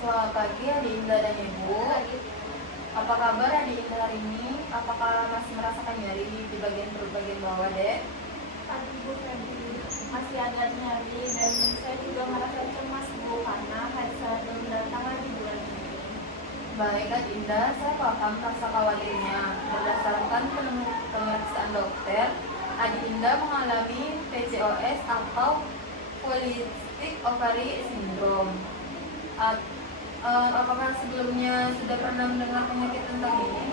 Selamat pagi Adik Indah dan Ibu. Apa kabar Adik Indah hari ini? Apakah masih merasakan nyeri di bagian perut bagian bawah, Dek? Aduh Bu Febri, masih agak nyari dan saya juga merasa cemas Bu karena hari saya belum datang lagi bulan ini. Baik Adik Indah, saya paham rasa khawatirnya. Berdasarkan pemeriksaan dokter, Adik Indah mengalami PCOS atau Polycystic Ovary Syndrome. Apakah sebelumnya sudah pernah mendengar penyakit tentang ini?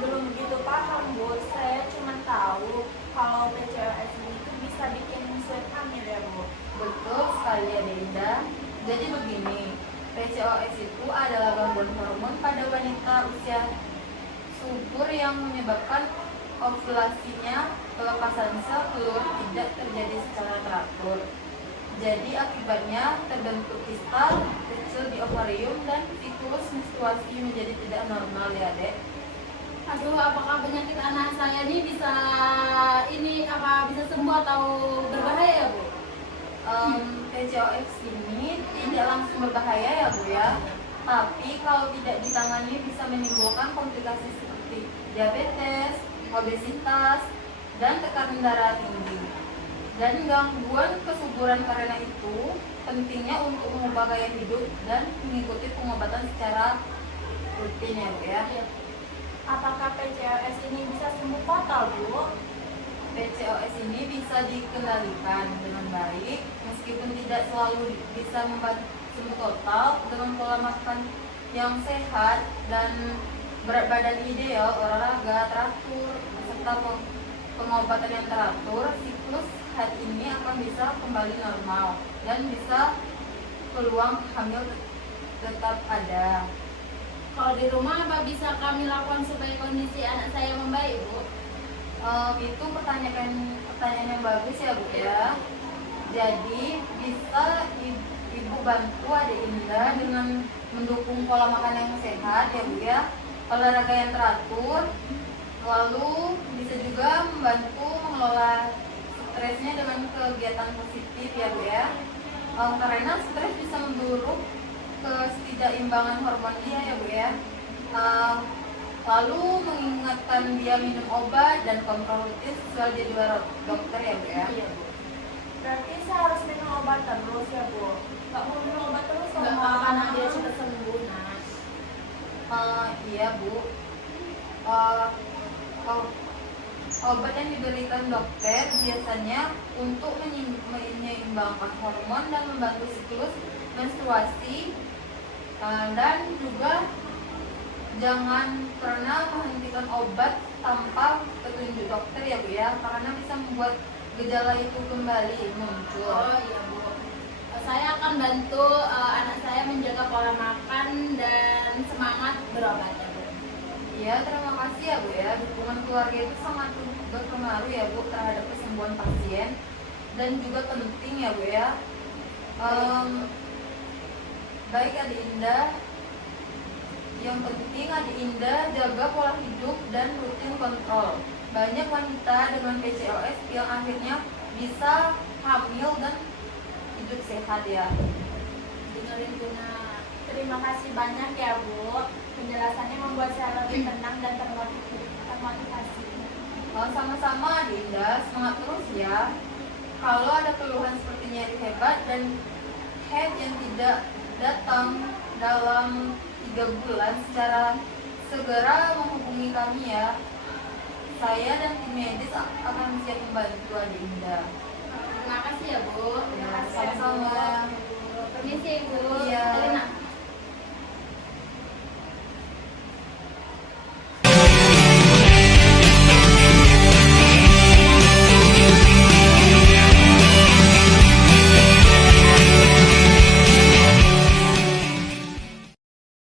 Belum begitu paham Bu, saya cuma tahu kalau PCOS itu bisa bikin sulit hamil ya Bu. Betul sekali Adik Indah. Jadi begini, PCOS itu adalah gangguan hormon pada wanita usia subur yang menyebabkan ovulasinya, pelepasan sel telur tidak terjadi secara teratur. Jadi akibatnya terbentuk kistal kecil di ovarium dan siklus menstruasi menjadi tidak normal ya Dek. Aduh, apakah penyakit anak saya ini bisa sembuh atau berbahaya ya Bu? PCOS ini tidak langsung berbahaya ya Bu ya. Tapi kalau tidak ditangani bisa menimbulkan komplikasi seperti diabetes, obesitas, dan tekanan darah tinggi. Dan gangguan kesuburan karena itu pentingnya untuk mengubah gaya hidup dan mengikuti pengobatan secara rutin ya Bu ya. Apakah PCOS ini bisa sembuh total Bu? PCOS ini bisa dikendalikan dengan baik meskipun tidak selalu bisa membantu sembuh total dengan pola makan yang sehat dan berat badan ideal, olahraga teratur, serta pengobatan yang teratur. Siklus haid ini akan bisa kembali normal dan bisa peluang hamil tetap ada. Kalau di rumah apa bisa kami lakukan supaya kondisi anak saya membaik Bu? Itu pertanyaan yang bagus ya Bu ya. Jadi bisa Ibu bantu Adik Indah dengan mendukung pola makan yang sehat ya Bu ya, olahraga yang teratur, lalu bisa juga membantu mengelola stresnya dengan kegiatan positif ya Bu ya. Karena stres bisa memburuk ketidakimbangan hormon dia ya Bu ya. Lalu mengingatkan dia minum obat dan kontrol rutin sesuai jadwal dokter ya Bu ya. Iya Bu. Berarti saya harus minum obat terus ya Bu? Gak mau minum obat terus Nggak sama apa-apa, anak dia dia cepat sembuh Iya Bu. Obat yang diberikan dokter biasanya untuk menyeimbangkan hormon dan membantu siklus menstruasi, dan juga jangan pernah menghentikan obat tanpa petunjuk dokter ya Bu ya, karena bisa membuat gejala itu kembali muncul. Oh iya Bu, saya akan bantu anak saya menjaga pola makan dan semangat berobat ya Bu. Iya, terima kasih ya Bu ya. Dukungan keluarga itu sangat berpengaruh ya Bu terhadap kesembuhan pasien dan juga penting ya Bu ya. Baik Adik Indah, yang penting Adik Indah jaga pola hidup dan rutin kontrol. Banyak wanita dengan PCOS yang akhirnya bisa hamil dan hidup sehat ya. Dengerin Tuna. Terima kasih banyak ya Bu. Penjelasannya membuat saya lebih tenang dan termotivasi. Sama-sama Adik Indah, semangat terus ya. Kalau ada keluhan seperti nyeri hebat dan head yang tidak datang dalam 3 bulan, secara segera menghubungi kami ya. Saya dan tim medis akan siap membantu Adik Indah. Terima kasih ya Bu. Ya, sama-sama. Permisi Bu. Iya. Terima